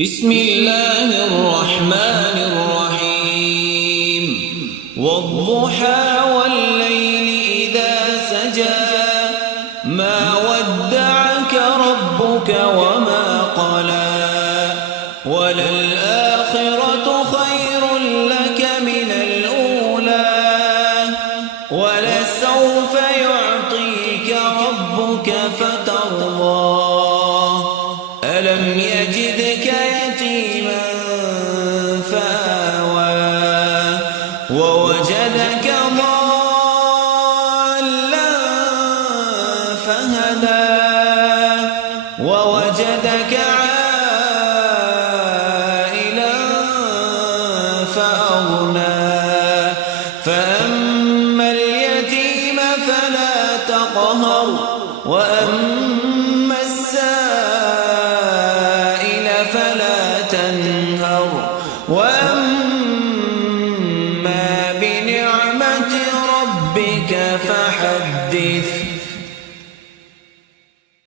بسم الله الرحمن الرحيم والضحى والليل إذا سجى ما ودعك ربك وما قلى وللآخرة خير لك من الأولى ولسوف يعطيك ربك فترضى ألم يجدك يتيما فآوى ووجدك ضالا فهدى ووجدك عائلا فأغنى فأما اليتيم فلا تقهر وأما السائل فلا تنهر وأما بنعمة ربك فحدث.